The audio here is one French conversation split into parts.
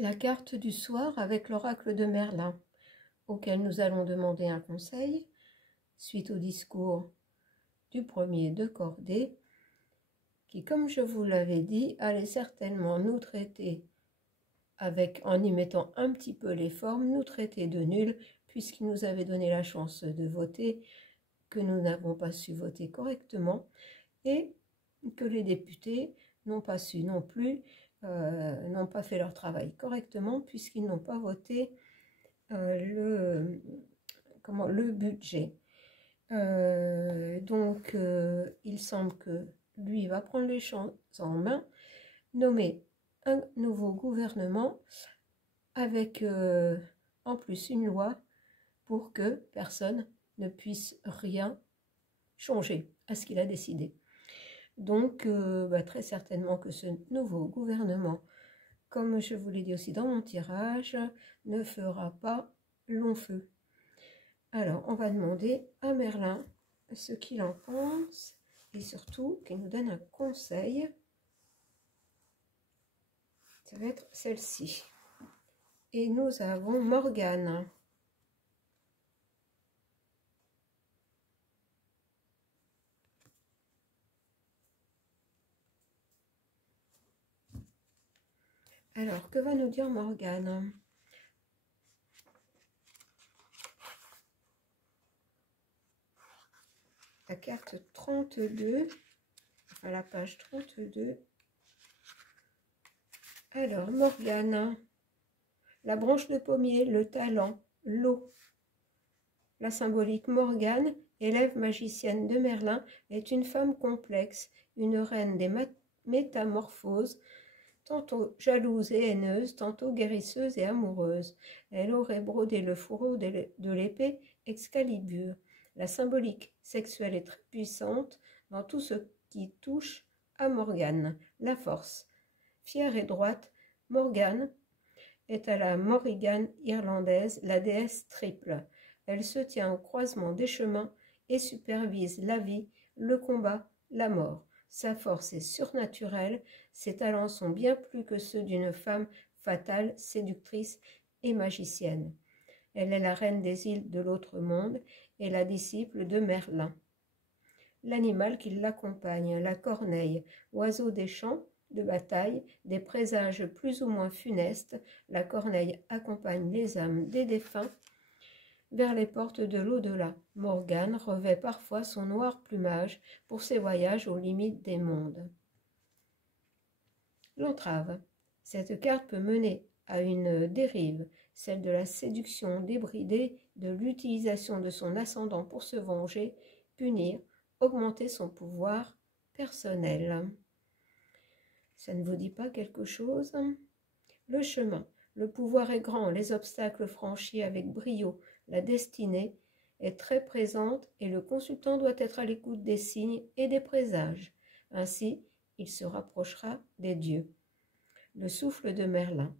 La carte du soir avec l'oracle de Merlin, auquel nous allons demander un conseil, suite au discours du premier de cordée, qui, comme je vous l'avais dit, allait certainement nous traiter, en y mettant un petit peu les formes, nous traiter de nuls, puisqu'il nous avait donné la chance de voter, que nous n'avons pas su voter correctement, et que les députés n'ont pas su non plus, n'ont pas fait leur travail correctement, puisqu'ils n'ont pas voté le budget. Donc, il semble que lui va prendre les choses en main, nommer un nouveau gouvernement avec en plus une loi pour que personne ne puisse rien changer à ce qu'il a décidé. Donc, très certainement que ce nouveau gouvernement, comme je vous l'ai dit aussi dans mon tirage, ne fera pas long feu. Alors, on va demander à Merlin ce qu'il en pense et surtout qu'il nous donne un conseil. Ça va être celle-ci. Et nous avons Morgane. Alors, que va nous dire Morgane? La carte 32, enfin la page 32. Alors, Morgane, la branche de pommier, le talent, l'eau. La symbolique Morgane, élève magicienne de Merlin, est une femme complexe, une reine des métamorphoses, tantôt jalouse et haineuse, tantôt guérisseuse et amoureuse. Elle aurait brodé le fourreau de l'épée Excalibur. La symbolique sexuelle est très puissante dans tout ce qui touche à Morgane. La force. Fière et droite, Morgane est à la Morrigan irlandaise, la déesse triple. Elle se tient au croisement des chemins et supervise la vie, le combat, la mort. Sa force est surnaturelle, ses talents sont bien plus que ceux d'une femme fatale, séductrice et magicienne. Elle est la reine des îles de l'autre monde et la disciple de Merlin. L'animal qui l'accompagne, la corneille, oiseau des champs de bataille, des présages plus ou moins funestes, la corneille accompagne les âmes des défunts vers les portes de l'au-delà. Morgane revêt parfois son noir plumage pour ses voyages aux limites des mondes. L'entrave. Cette carte peut mener à une dérive, celle de la séduction débridée, de l'utilisation de son ascendant pour se venger, punir, augmenter son pouvoir personnel. Ça ne vous dit pas quelque chose? Le chemin. Le pouvoir est grand, les obstacles franchis avec brio, la destinée est très présente et le consultant doit être à l'écoute des signes et des présages. Ainsi, il se rapprochera des dieux. Le souffle de Merlin.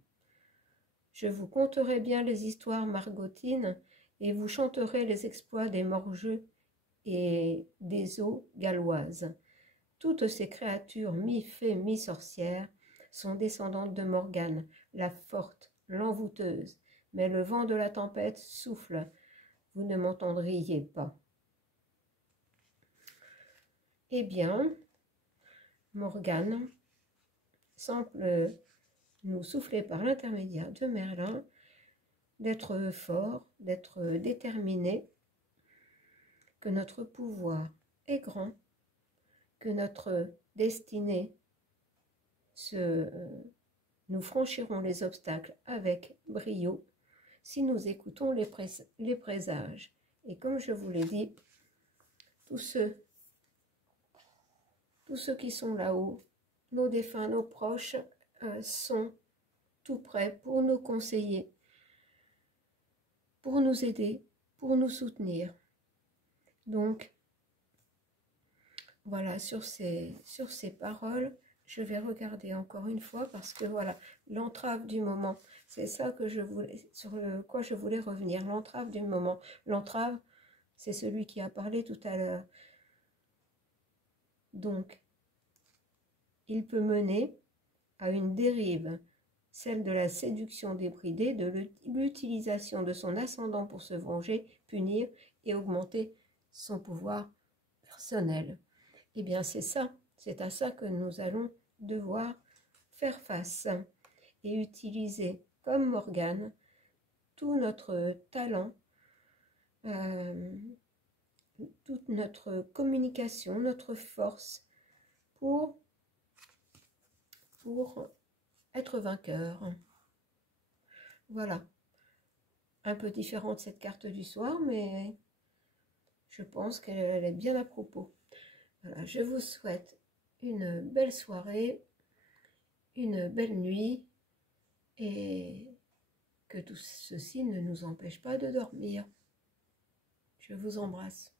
Je vous conterai bien les histoires margotines et vous chanterai les exploits des morgeux et des eaux galloises. Toutes ces créatures mi-fées, mi-sorcières sont descendantes de Morgane, la forte, l'envoûteuse. Mais le vent de la tempête souffle, vous ne m'entendriez pas. Eh bien, Morgane semble nous souffler par l'intermédiaire de Merlin d'être fort, d'être déterminé, que notre pouvoir est grand, que notre destinée nous franchirons les obstacles avec brio si nous écoutons les présages. Et comme je vous l'ai dit, tous ceux qui sont là-haut, nos défunts, nos proches, sont tout prêts pour nous conseiller, pour nous aider, pour nous soutenir. Donc, voilà, sur ces paroles, je vais regarder encore une fois parce que voilà, l'entrave du moment, c'est ça que sur quoi je voulais revenir, l'entrave du moment. L'entrave, c'est celui qui a parlé tout à l'heure. Donc, il peut mener à une dérive celle de la séduction débridée, de l'utilisation de son ascendant pour se venger, punir et augmenter son pouvoir personnel. Eh bien, c'est à ça que nous allons devoir faire face et utiliser comme Morgane tout notre talent, toute notre communication, notre force pour être vainqueur. Voilà, un peu différente cette carte du soir, mais je pense qu'elle est bien à propos. Voilà, je vous souhaite une belle soirée, une belle nuit, et que tout ceci ne nous empêche pas de dormir. Je vous embrasse.